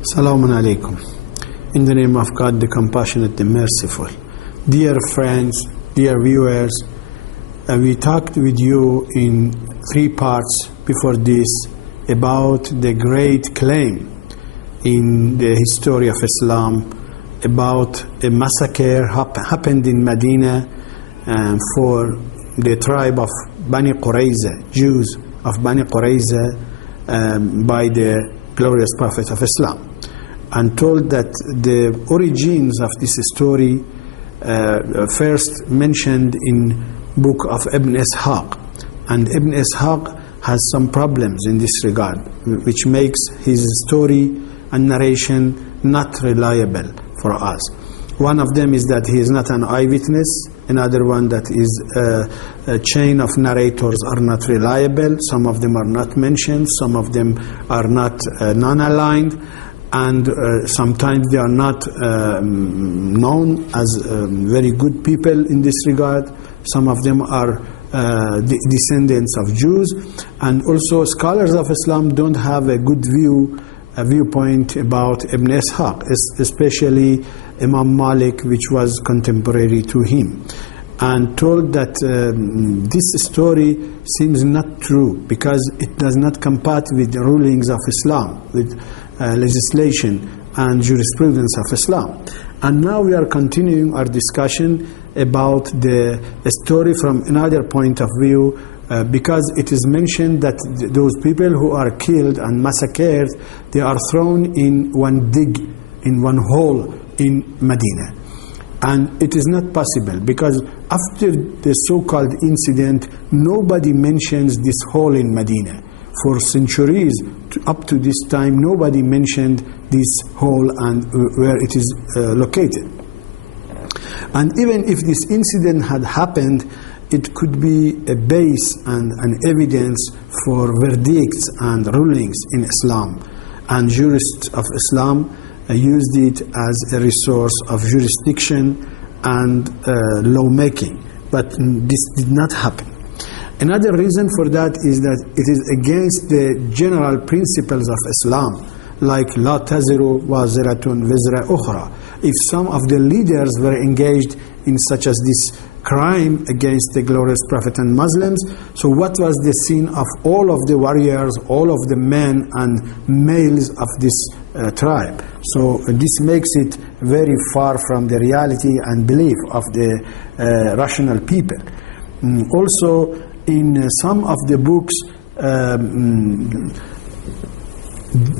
Assalamu alaikum. In the name of God, the compassionate, the merciful. Dear friends, dear viewers, we talked with you in 3 parts before this about the great claim in the history of Islam about a massacre happened in Medina for the tribe of banighorayzah, Jews of banighorayzah, by the glorious Prophet of Islam, and told that the origins of this story first mentioned in book of Ibn Ishaq, and Ibn Ishaq has some problems in this regard, which makes his story and narration not reliable for us. One of them is that he is not an eyewitness. Another one that is a chain of narrators are not reliable. Some of them are not mentioned. Some of them are not non-aligned. And sometimes they are not known as very good people in this regard. Some of them are descendants of Jews. And also scholars of Islam don't have a good viewpoint about Ibn Ishaq, especially Imam Malik, which was contemporary to him, and told that this story seems not true because it does not comport with the rulings of Islam, with legislation and jurisprudence of Islam. And now we are continuing our discussion about the story from another point of view, because it is mentioned that those people who are killed and massacred, they are thrown in one dig, in one hole in Medina. And it is not possible, because after the so-called incident, nobody mentions this hole in Medina. For centuries, up to this time, nobody mentioned this hole and where it is located. And even if this incident had happened, it could be a base and an evidence for verdicts and rulings in Islam. And jurists of Islam used it as a resource of jurisdiction and lawmaking. But this did not happen. Another reason for that is that it is against the general principles of Islam, like La taziru waziratun wizra ukhra. If some of the leaders were engaged in such as this crime against the glorious Prophet and Muslims, so what was the sin of all of the warriors, all of the men and males of this tribe? So this makes it very far from the reality and belief of the rational people. Also, in some of the books,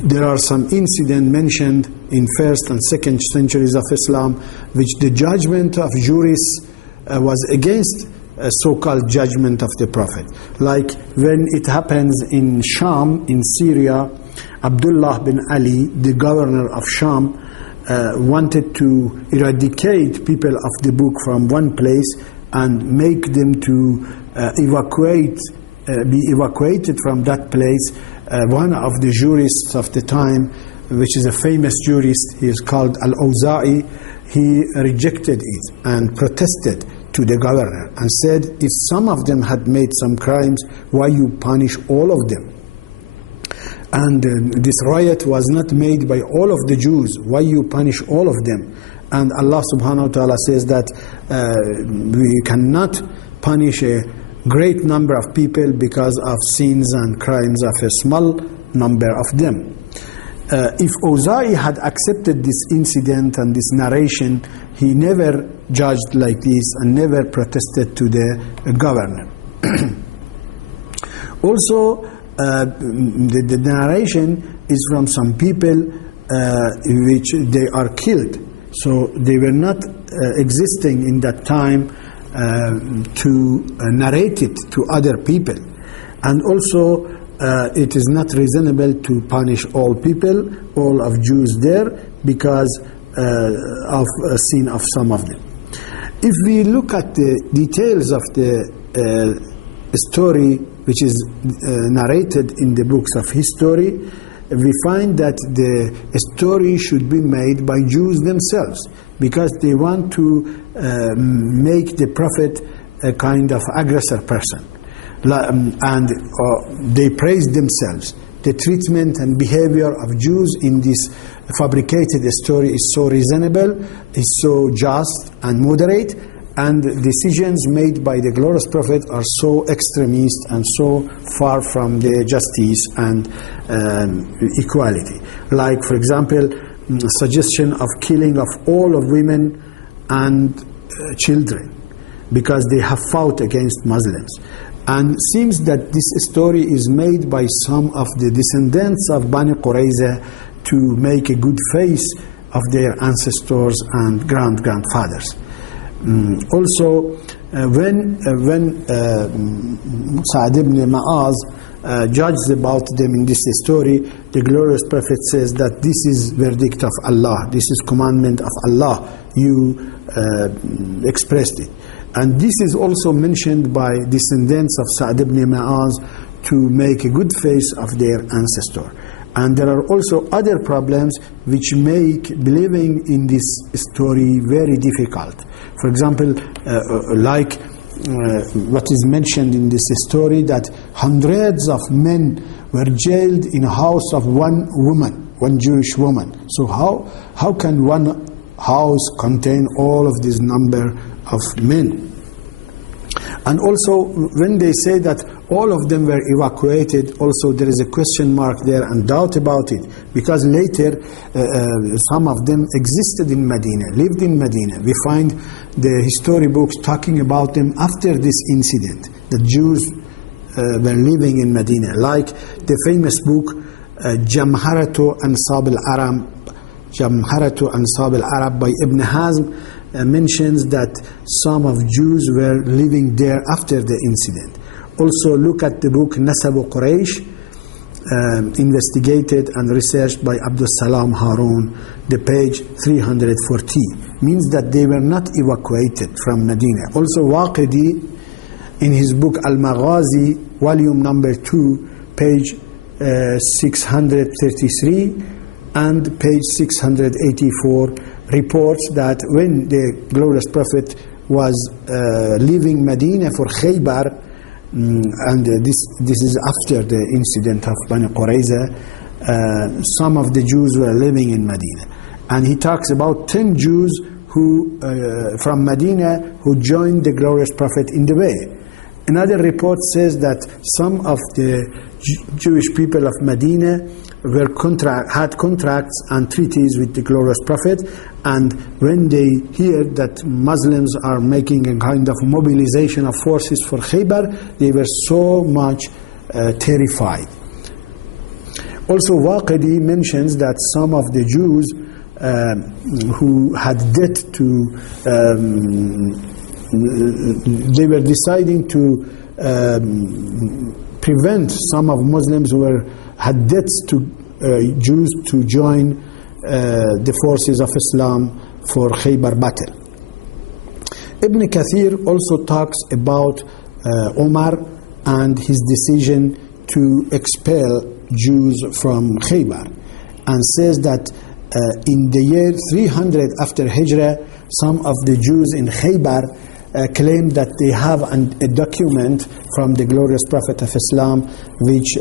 there are some incidents mentioned in 1st and 2nd centuries of Islam, which the judgment of jurists was against a so-called judgment of the Prophet. Like when it happens in Sham, in Syria, Abdullah bin Ali, the governor of Sham, wanted to eradicate people of the book from one place and make them to be evacuated from that place. One of the jurists of the time, which is a famous jurist, he is called Al-Awza'i, he rejected it and protested to the governor and said, if some of them had made some crimes, why you punish all of them? And this riot was not made by all of the Jews, why you punish all of them? And Allah subhanahu wa ta'ala says that we cannot punish a great number of people because of sins and crimes of a small number of them. If Awza'i had accepted this incident and this narration, he never judged like this and never protested to the governor. Also, the narration is from some people which they are killed. So they were not existing in that time to narrate it to other people. And also, it is not reasonable to punish all people, all of Jews there, because of a sin of some of them. If we look at the details of the story which is narrated in the books of history, we find that the story should be made by Jews themselves, because they want to make the Prophet a kind of aggressor person. And they praise themselves. the treatment and behavior of Jews in this fabricated story is so reasonable, is so just and moderate, and decisions made by the glorious Prophet are so extremist and so far from the justice and equality. Like, for example, suggestion of killing of all of women and children because they have fought against Muslims. And it seems that this story is made by some of the descendants of Bani-Qurayzah to make a good face of their ancestors and grandfathers. Also, when Sa'd ibn Mu'az judges about them in this story, the glorious Prophet says that this is verdict of Allah, this is commandment of Allah, you expressed it. And this is also mentioned by descendants of Sa'd ibn Mu'az to make a good face of their ancestor. And there are also other problems which make believing in this story very difficult. For example, like what is mentioned in this story, that hundreds of men were jailed in a house of one woman, one Jewish woman. So how can one house contain all of this number of men? And also, when they say that all of them were evacuated, also there is a question mark there and doubt about it, because later some of them existed in Medina, lived in Medina. We find the history books talking about them after this incident. The Jews were living in Medina, like the famous book Jamharatu Ansab al-Arab by Ibn Hazm mentions that some of Jews were living there after the incident. Also look at the book Nasabu Quraysh, investigated and researched by Abdul Salam Harun, the page 340, means that they were not evacuated from Medina. Also Waqidi, in his book Al-Maghazi, volume number 2, page 633 and page 684, reports that when the glorious Prophet was leaving Medina for Khaybar, and this is after the incident of Bani Qurayzah, some of the Jews were living in Medina. And he talks about 10 Jews who from Medina who joined the glorious Prophet in the way. Another report says that some of the Jewish people of Medina had contracts and treaties with the glorious Prophet, and when they hear that Muslims are making a kind of mobilization of forces for Khaybar, they were so much terrified. Also Waqidi mentions that some of the Jews who had debt to they were deciding to prevent some of Muslims who had debts to Jews to join the forces of Islam for Khaybar battle. Ibn Kathir also talks about Umar and his decision to expel Jews from Khaybar, and says that in the year 300 after Hijrah, some of the Jews in Khaybar claim that they have a document from the glorious Prophet of Islam which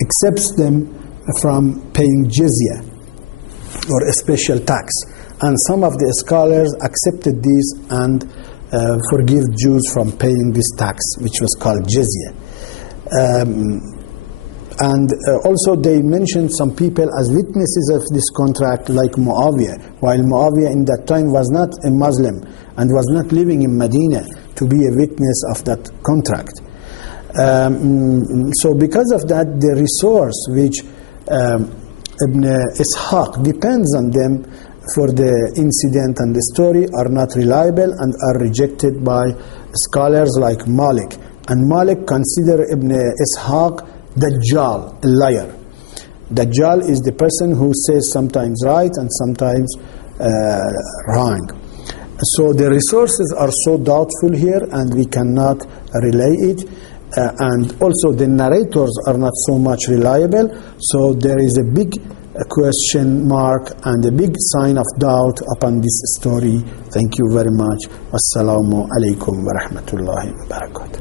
accepts them from paying jizya or a special tax. And some of the scholars accepted this and forgive Jews from paying this tax, which was called jizya. And also they mentioned some people as witnesses of this contract, like Muawiyah, while Muawiyah in that time was not a Muslim and was not living in Medina to be a witness of that contract. So because of that, the resource which Ibn Ishaq depends on them for the incident and the story are not reliable and are rejected by scholars like Malik. And Malik consider Ibn Ishaq Dajjal, a liar. Dajjal is the person who says sometimes right and sometimes wrong. So the resources are so doubtful here and we cannot relay it. And also the narrators are not so much reliable. So there is a big question mark and a big sign of doubt upon this story. Thank you very much. Wassalamu alaikum wa rahmatullahi wa barakatuh.